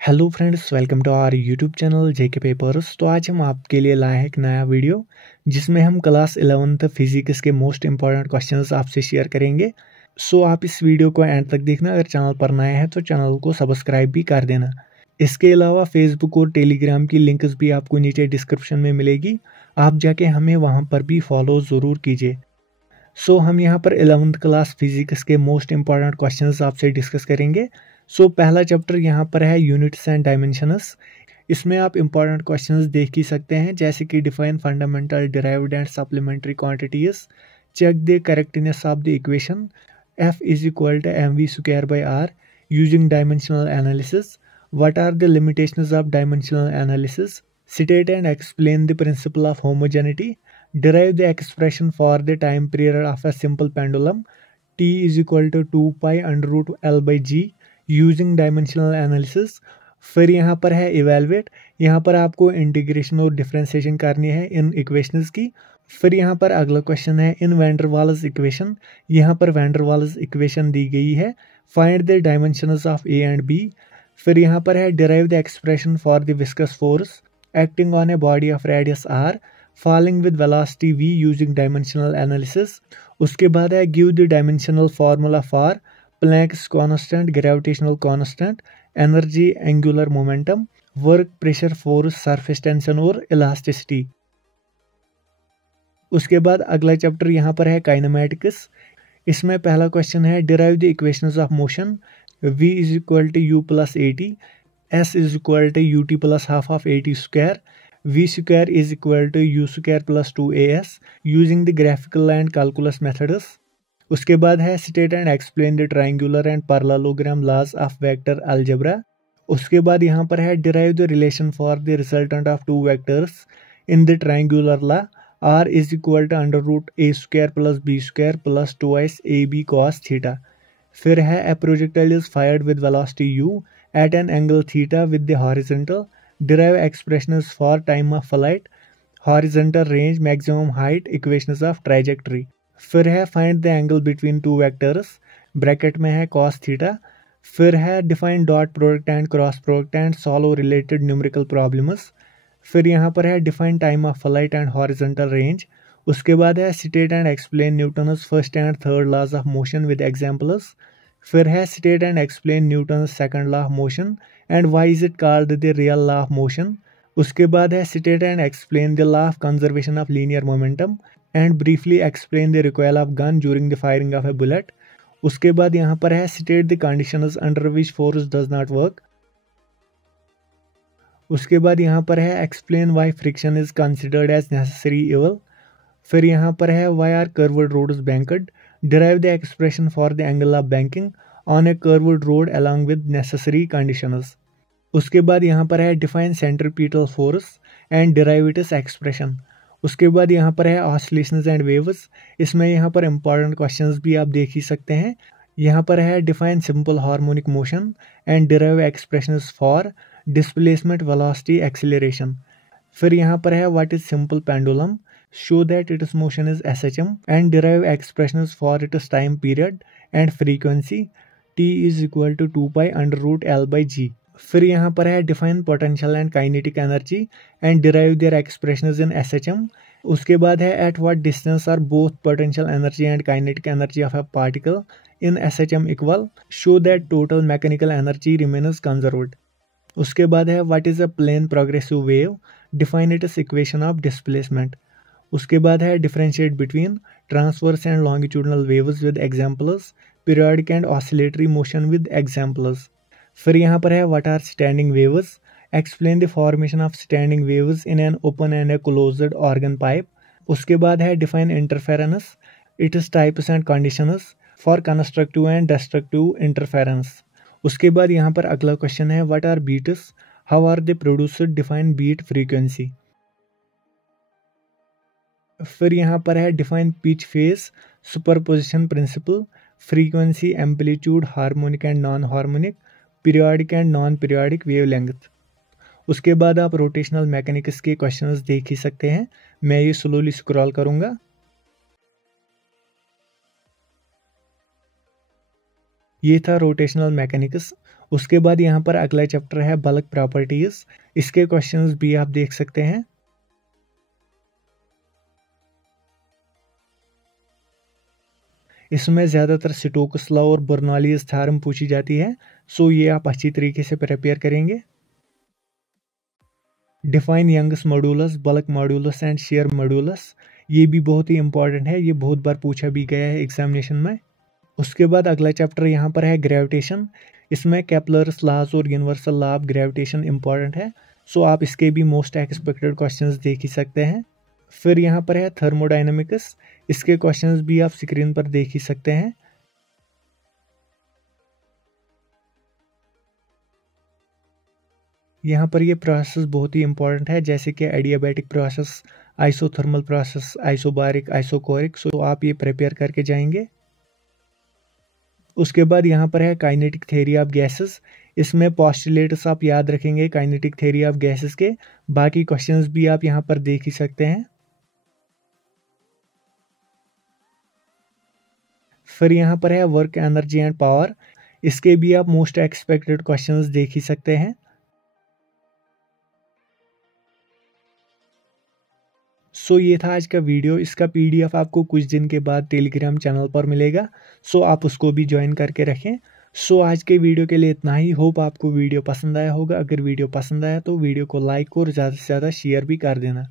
Hello friends, welcome to our YouTube channel JK papers. तो आज हम आपके लिए लाए हैं एक नया वीडियो जिसमें हम क्लास 11th फिजिक्स के मोस्ट इंपॉर्टेंट क्वेश्चंस आपसे शेयर करेंगे। सो आप इस वीडियो को एंड तक देखना। अगर चैनल पर नए हैं तो चैनल को सब्सक्राइब भी कर देना। इसके अलावा फेसबुक और टेलीग्राम की लिंक्स भी आपको नीचे डिस्क्रिप्शन में मिलेगी, आप जाके हमें वहाँ पर भी फॉलो ज़रूर कीजिए। सो हम यहाँ पर 11th क्लास फिजिक्स के मोस्ट इंपॉर्टेंट क्वेश्चंस आपसे डिस्कस करेंगे। सो पहला चैप्टर यहाँ पर है यूनिट्स एंड डायमेंशंस। इसमें आप इंपॉर्टेंट क्वेश्चंस देख ही सकते हैं, जैसे कि define fundamental derived and supplementary quantities, check the correctness of the equation F is equal to mv square by r using dimensional analysis. What are the limitations of dimensional analysis? State and explain the principle of homogeneity. Derive the expression for the time period of a simple pendulum t is equal to 2 pi under root L by g using dimensional analysis. फिर यहाँ पर है evaluate. यहाँ पर आपको integration और differentiation करनी है इन इक्वेशंस की। फिर यहाँ पर अगला क्वेश्चन है in van der Waals equation. यहाँ पर वैन डर वाल्स इक्वेशन दी गई है। Find the dimensions of A and B. फिर यहाँ पर है derive the expression for the viscous force acting on a body of radius R falling with velocity v using dimensional analysis. उसके बाद है give the dimensional formula for Planck's constant, gravitational constant, energy, angular momentum, work, pressure, force, surface tension और elasticity. उसके बाद अगला chapter यहाँ पर है काइनेमैटिक्स। इसमें पहला क्वेश्चन है derive the equations of motion. v is equal to u plus A T, s is equal to U T plus half of A T square, v square is equal to U square plus 2as using the graphical and calculus methods. उसके बाद है state and explain the triangular and parallelogram laws of vector algebra. उसके बाद यहाँ पर है derive the relation for the resultant of to vectors in the triangular law r is equal to under root A square plus B square plus 2s ab cos theta. फिर है a projectile is fired with velocity u at an angle theta with the horizontal. Derive expressions for time of flight, horizontal range, maximum height, equations of trajectory. फिर है find the angle between two vectors, bracket में है cos theta. फिर है define dot product and cross product and solve related numerical problems. फिर यहाँ पर है define time of flight and horizontal range. उसके बाद है state and explain Newton's first and third laws of motion with examples. फिर है state and explain Newton's second law of motion and why is it called the real law of motion. उसके बाद है state and explain the law of conservation of linear momentum and briefly explain the recoil of gun during the firing of a bullet. उसके बाद यहाँ पर है state the conditions under which force does not work. उसके बाद यहाँ पर है explain why friction is considered as necessary evil. फिर यहाँ पर है why are curved roads banked. Derive the expression for the angle of banking on a curved road along with necessary conditions. उसके बाद यहाँ पर है define centripetal force and derive its expression. उसके बाद यहाँ पर है ऑसिलेशंस एंड वेव्स। इसमें यहाँ पर इंपॉर्टेंट क्वेश्चंस भी आप देख ही सकते हैं। यहाँ पर है define simple harmonic motion and derive expressions for displacement, velocity, acceleration. फिर यहाँ पर है what is simple pendulum, show that its motion is SHM and derive expressions for its time period and frequency, t is equal to 2 pi under root L by G. फिर यहाँ पर है define potential and kinetic energy and derive their expressions in SHM. उसके बाद है at what distance are both potential energy and kinetic energy of a particle in SHM equal, show that total mechanical energy remains conserved. उसके बाद है what is a plane progressive wave, define its equation of displacement. उसके बाद है differentiate between transverse and longitudinal waves with examples, periodic and oscillatory motion with examples. फिर यहाँ पर है what are standing waves, explain the formation of standing waves in an open and a closed organ pipe. उसके बाद है define interference, its types and conditions for constructive and destructive interference. उसके बाद यहाँ पर अगला क्वेश्चन है what are beats, how are they produced, define beat frequency. फिर यहाँ पर है define pitch phase, superposition principle, frequency, amplitude, harmonic and non harmonic, periodic and non periodic wavelength. उसके बाद आप रोटेशनल मैकेनिक्स के क्वेश्चंस देख ही सकते हैं। मैं ये स्लोली स्क्रॉल करूंगा। ये था रोटेशनल मैकेनिक्स। उसके बाद यहाँ पर अगला चैप्टर है बल्क प्रॉपर्टीज। इसके क्वेश्चंस भी आप देख सकते हैं। इसमें ज़्यादातर स्टोक्स लॉ और बर्नौलीज थ्योरम पूछी जाती है, सो ये आप अच्छी तरीके से प्रिपेयर करेंगे। Define Young's modulus, bulk modulus and shear modulus, ये भी बहुत ही इंपॉर्टेंट है, ये बहुत बार पूछा भी गया है एग्जामिनेशन में। उसके बाद अगला चैप्टर यहाँ पर है ग्रेविटेशन। इसमें केपलर्स लॉज और universal law of gravitation important है, सो आप इसके भी मोस्ट एक्सपेक्टेड क्वेश्चंस देख ही सकते हैं। फिर यहाँ पर है थर्मोडायनेमिक्स। इसके क्वेश्चंस भी आप स्क्रीन पर देख ही सकते हैं। यहाँ पर ये प्रोसेस बहुत ही इंपॉर्टेंट है, जैसे कि adiabatic process, isothermal process, isobaric, isochoric, so आप ये प्रिपेयर करके जाएंगे। उसके बाद यहाँ पर है काइनेटिक थ्योरी ऑफ गैसेस। इसमें पोस्टुलेट्स आप याद रखेंगे काइनेटिक थ्योरी ऑफ गैसेस के, बाकी क्वेश्चंस भी आप यहाँ पर देख ही सकते हैं। फिर यहाँ पर है वर्क, एनर्जी एंड पावर। इसके भी आप मोस्ट एक्सपेक्टेड क्वेश्चंस देख ही सकते हैं। सो ये था आज का वीडियो। इसका पीडीएफ आपको कुछ दिन के बाद टेलीग्राम चैनल पर मिलेगा, सो आप उसको भी ज्वाइन करके रखें। सो आज के वीडियो के लिए इतना ही। होप आपको वीडियो पसंद आया होगा। अगर वीडियो पसंद आया तो वीडियो को लाइक और ज़्यादा से ज़्यादा शेयर भी कर देना।